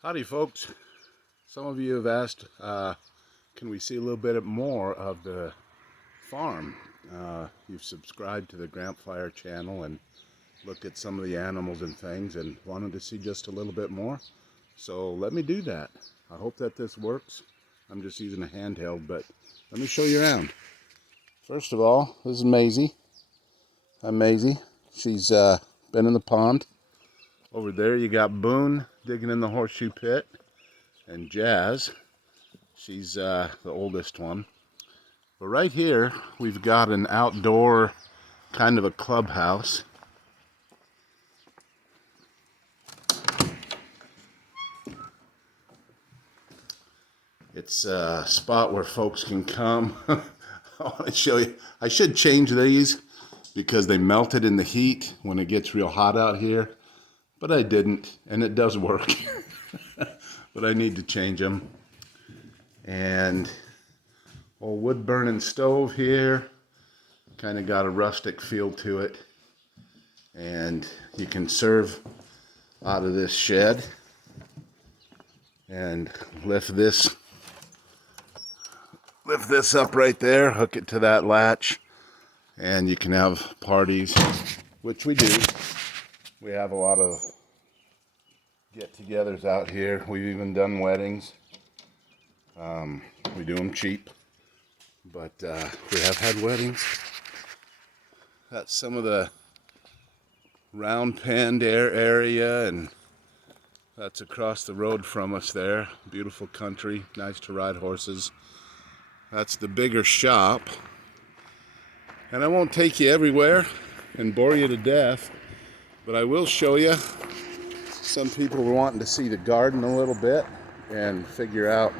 Howdy folks. Some of you have asked, can we see a little bit more of the farm? You've subscribed to the Grampfire channel and looked at some of the animals and things and wanted to see just a little bit more. So let me do that. I hope that this works. I'm just using a handheld, but let me show you around. First of all, this is Maisie. Hi Maisie. She's been in the pond. Over there you got Boone digging in the horseshoe pit. And Jazz, she's the oldest one. But right here, we've got an outdoor kind of a clubhouse. It's a spot where folks can come. I want to show you. I should change these because they melted in the heat when it gets real hot out here. But I didn't, and it does work. But I need to change them. And old wood burning stove here. Kind of got a rustic feel to it. And you can serve out of this shed. And lift this up right there, hook it to that latch, and you can have parties, which we do. We have a lot of get-togethers out here. We've even done weddings. We do them cheap, but we have had weddings. That's some of the round penned area, and that's across the road from us there. Beautiful country, nice to ride horses. That's the bigger shop. And I won't take you everywhere and bore you to death, but I will show you. Some people were wanting to see the garden a little bit and figure out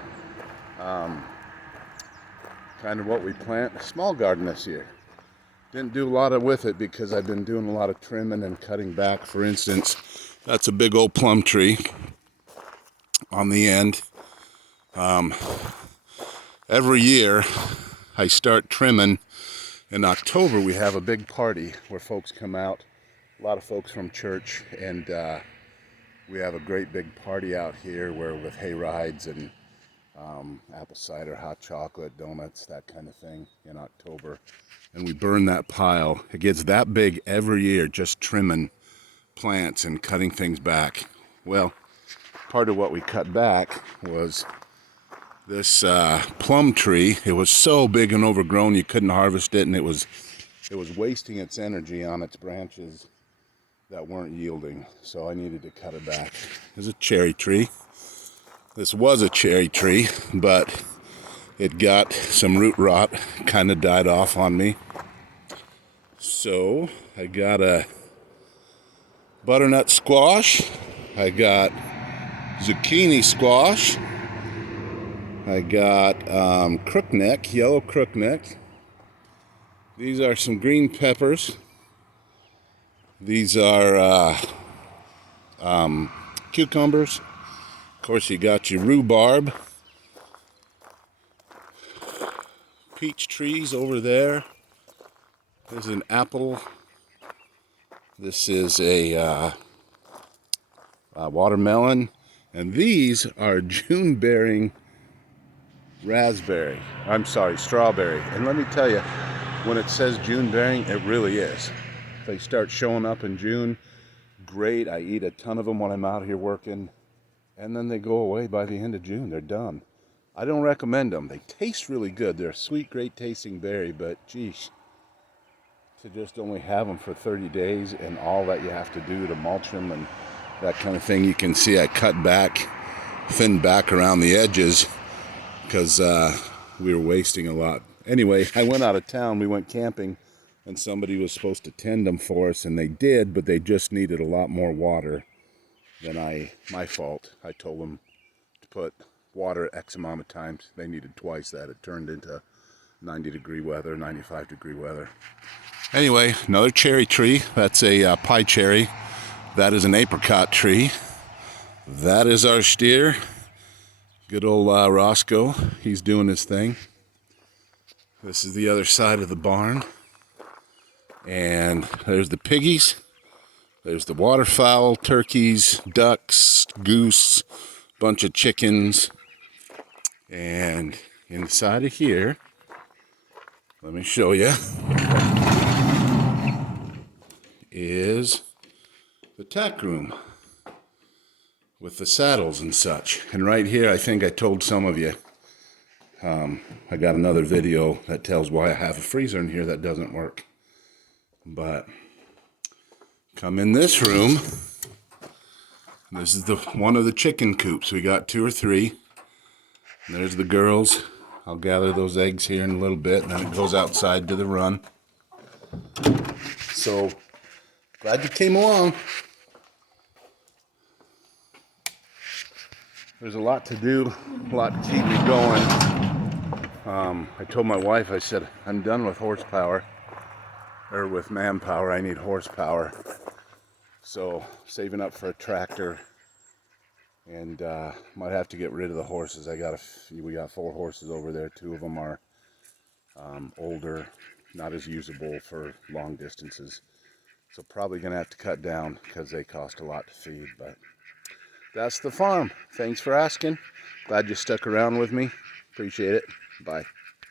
kind of what we plant. A small garden this year. Didn't do a lot with it because I've been doing a lot of trimming and cutting back. For instance, that's a big old plum tree on the end. Every year I start trimming. In October we have a big party where folks come out, a lot of folks from church, and we have a great big party out here where with hay rides and apple cider, hot chocolate, donuts, that kind of thing in October. And we burn that pile. It gets that big every year just trimming plants and cutting things back. Well, part of what we cut back was this plum tree. It was so big and overgrown you couldn't harvest it, and it was wasting its energy on its branches that weren't yielding, so I needed to cut it back. There's a cherry tree. This was a cherry tree, but it got some root rot, kind of died off on me. So I got a butternut squash, I got zucchini squash, I got crookneck, yellow crookneck. These are some green peppers. These are cucumbers. Of course, you got your rhubarb. Peach trees over there. This is an apple. This is a watermelon. And these are June-bearing strawberry. And let me tell you, when it says June-bearing, it really is. They start showing up in June. Great, I eat a ton of them when I'm out here working. And then they go away by the end of June. They're done. I don't recommend them. They taste really good. They're a sweet, great tasting berry, but geez, to just only have them for 30 days and all that you have to do to mulch them and that kind of thing. You can see I cut back, thinned back around the edges because we were wasting a lot. Anyway, I went out of town. We went camping, and somebody was supposed to tend them for us, and they did, but they just needed a lot more water than my fault. I told them to put water X amount of times. They needed twice that. It turned into 90-degree weather, 95-degree weather. Anyway, another cherry tree. That's a pie cherry. That is an apricot tree. That is our steer. Good old Roscoe. He's doing his thing. This is the other side of the barn. And there's the piggies. There's the waterfowl, turkeys, ducks, goose, bunch of chickens. And inside of here, let me show you, is the tack room with the saddles and such. And right here, I think I told some of you, I got another video that tells why I have a freezer in here that doesn't work. But come in this room. This is one of the chicken coops. We got 2 or 3. And there's the girls. I'll gather those eggs here in a little bit, and then it goes outside to the run. So, glad you came along. There's a lot to do, a lot to keep me going. I told my wife, I said, I'm done with horsepower, or with manpower, I need horsepower. So, saving up for a tractor, and might have to get rid of the horses. We got 4 horses over there. 2 of them are older, not as usable for long distances. So probably gonna have to cut down because they cost a lot to feed. But that's the farm. Thanks for asking. Glad you stuck around with me. Appreciate it. Bye.